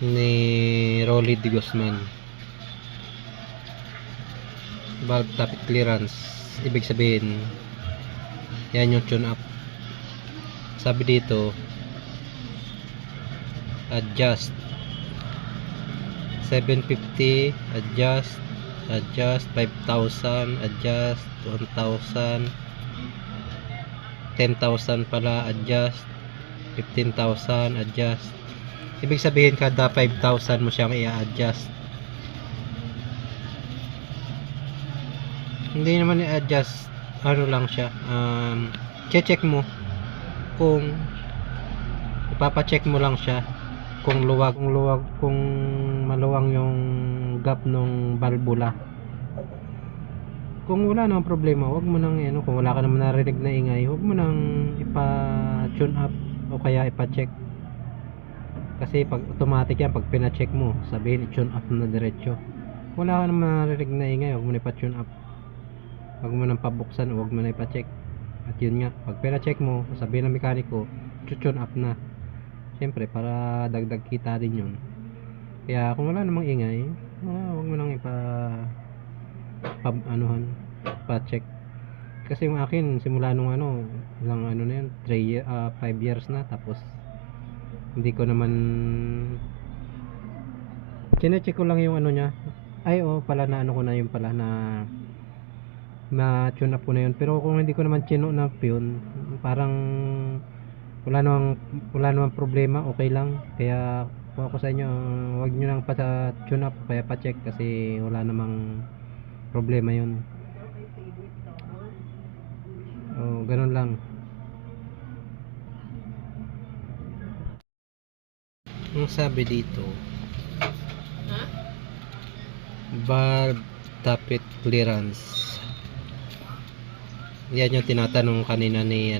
ni Rolly de Guzman. Valve tappet clearance, ibig sabihin yan yung tune up. Sabi dito adjust 750, adjust 5,000, adjust 1,000, 10,000 pala, adjust 15,000, adjust. Ibig sabihin kada 5,000 mo siyang i-adjust. Hindi naman i-adjust, ano lang siya, check mo kung ipapacheck mo lang siya kung kung maluwang yung gap ng valvula. Kung wala namang problema, wag mo nang kung wala ka naman narinig na ingay, wag mo nang ipa-tune up o kaya ipa-check. Kasi pag automatic yan, pag pina-check mo, sabihin i-tune up na diretso. Wala ka naman narinig na ingay, wag mo na ipa-tune up. Wag mo nang pabuksan, wag mo na ipa-check. At yun nga, pag pina-check mo, sabihin ng mekaniko, tune up na. Siyempre, para dagdag kita din yun. Kaya kung wala namang ingay, wag mo nang pa-check. Kasi yung akin, simula nung ilang na yun, 5 years na. Tapos, hindi ko naman chinecheck ko lang yung niya. Ay, pala na ko na yun pala na tune up ko na yun. Pero kung hindi ko naman tune up yun, parang wala namang problema, okay lang. Kaya kung ako sa inyo, wag nyo lang pa sa tune up kaya pa check, kasi wala namang problema yun. Ganun lang. Ang sabi dito, valve tappet clearance. Yan yung tinatanong kanina ni